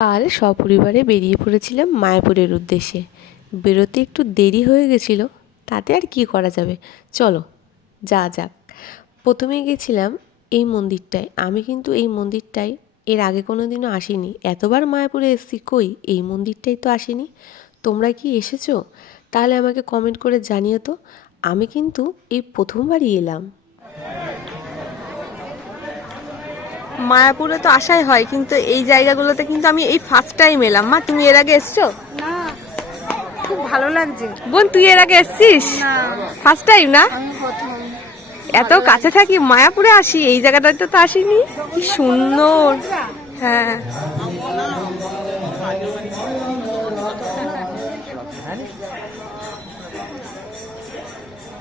কাল সপরিবারে বেরিয়ে পড়েছিলাম মায়াপুরের উদ্দেশ্যে। বেরোতে একটু দেরি হয়ে গেছিল, তাতে আর কি করা যাবে? চলো, যা যাক। প্রথমে গেছিলাম এই মন্দিরটায়। আমি কিন্তু এই মন্দিরটায় এর আগে কোনো দিনও আসিনি। এতবার মায়াপুরে এসেছি কই? এই মন্দিরটাই তো আসিনি। তোমরা কি এসেছ? তাহলে আমাকে কমেন্ট করে জানিও তো। আমি কিন্তু এই প্রথমবারই এলাম। মায়াপুরে তো আসাই হয় কিন্তু এই জায়গাগুলোতে কিন্তু আমি এই ফার্স্ট টাইম এলাম। মা তুমি এর আগে এসছো? না খুব ভালো লাগছে। বোন তুই এর আগে এসছিস? ফার্স্ট টাইম না? এত কাছে থাকি মায়াপুরে আসি এই জায়গাটাতে তো আসিনি। কি সুন্দর। হ্যাঁ।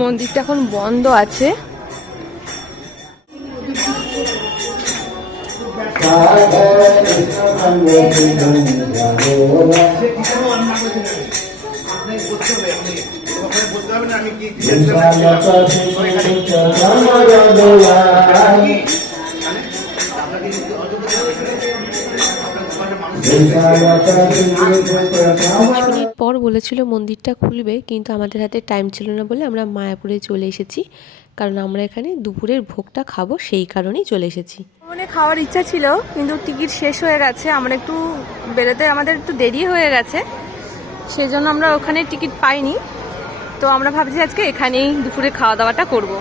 মন্দিরটা এখন বন্ধ আছে। পাঁচ মিনিট পর বলেছিল মন্দিরটা খুলবে কিন্তু আমাদের হাতে টাইম ছিল না বলে আমরা মায়াপুরে চলে এসেছি। কারণ আমরা এখানে দুপুরের ভোগটা খাব সেই কারণেই চলে এসেছি। মনে খাওয়ার ইচ্ছা ছিল কিন্তু টিকিট শেষ হয়ে গেছে। আমরা একটু বেরোতে আমাদের একটু দেরি হয়ে গেছে। সেই জন্য আমরা ওখানে টিকিট পাইনি। তো আমরা ভাবছি আজকে এখানেই দুপুরে খাওয়া দাওয়াটা করব।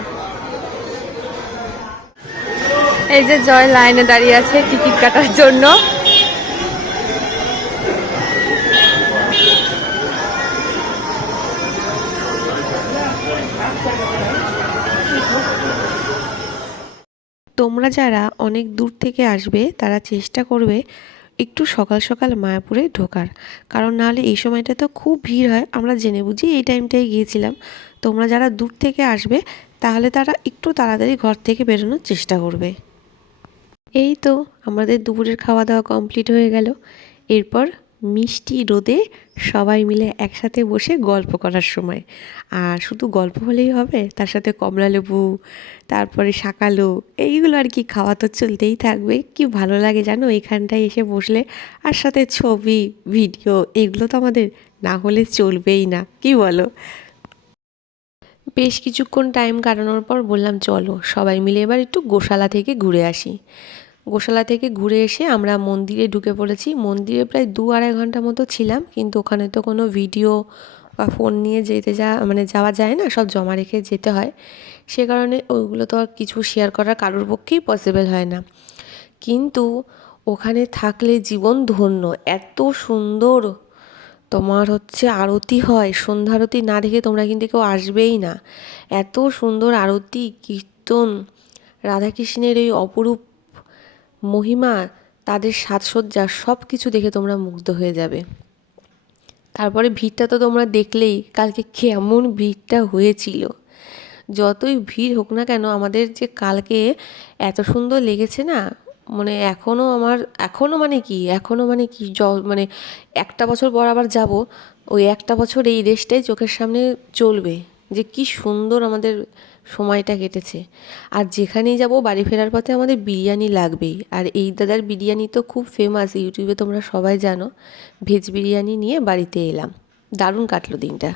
এই যে জয় লাইনে দাঁড়িয়ে আছে টিকিট কাটার জন্য। তোমরা যারা অনেক দূর থেকে আসবে, তারা চেষ্টা করবে একটু সকাল সকাল মায়াপুরে ঢোকার। কারণ নাহলে এই সময়টা তো খুব ভিড় হয়, আমরা জেনে বুঝি এই টাইমটায় গিয়েছিলাম। তোমরা যারা দূর থেকে আসবে, তাহলে তারা একটু তাড়াতাড়ি ঘর থেকে বেরোনোর চেষ্টা করবে। এই তো, আমাদের দুপুরের খাওয়া দাওয়া কমপ্লিট হয়ে গেল। এরপর মিষ্টি রোদে সবাই মিলে একসাথে বসে গল্প করার সময়। আর শুধু গল্প হলেই হবে, তার সাথে কমলা লেবু, তারপরে শাকালো এইগুলো আর কি খাওয়া তো চলতেই থাকবে। কি ভালো লাগে জানো, এখানটায় এসে বসলে আর সাথে ছবি, ভিডিও, এগুলো তো আমাদের না হলে চলবেই না, কি বলো? বেশ কিছুক্ষণ টাইম কাটানোর পর বললাম, চলো সবাই মিলে এবার একটু গোশালা থেকে ঘুরে আসি। গোশালা থেকে ঘুরে এসে আমরা মন্দিরে ঢুকে পড়েছি। মন্দিরে প্রায় দু আড়াই ঘণ্টা মতো ছিলাম, কিন্তু ওখানে তো কোনো ভিডিও বা ফোন নিয়ে যেতে যা মানে যাওয়া যায় না, সব জমা রেখে যেতে হয়। সে কারণে ওইগুলো তো আর কিছু শেয়ার করার কারোর পক্ষেই পসিবল হয় না। কিন্তু ওখানে থাকলে জীবন ধন্য, এত সুন্দর তোমার হচ্ছে আরতি হয়। সন্ধ্যা আরতি না দেখে তোমরা কিন্তু কেউ আসবেই না। এত সুন্দর আরতি, কীর্তন, রাধাকৃষ্ণের এই অপরূপ মহিমা, তাদের সাজসজ্জা সব কিছু দেখে তোমরা মুগ্ধ হয়ে যাবে। তারপরে ভিড়টা তো তোমরা দেখলেই, কালকে কেমন ভিড়টা হয়েছিল। যতই ভিড় হোক না কেন, আমাদের যে কালকে এত সুন্দর লেগেছে না মানে এখনও আমার এখনও মানে কি এখনও মানে কি জ মানে একটা বছর পর আবার যাব, ওই একটা বছর এই রেসটাই চোখের সামনে চলবে। যে কি সুন্দর আমাদের সময়টা কেটেছে। আর যেখানেই যাব, বাড়ি ফেরার পথে আমাদের বিরিয়ানি লাগবেই। আর এই দাদার বিরিয়ানি তো খুব ফেমাস ইউটিউবে তোমরা সবাই জানো। ভেজ বিরিয়ানি নিয়ে বাড়িতে এলাম। দারুণ কাটলো দিনটা।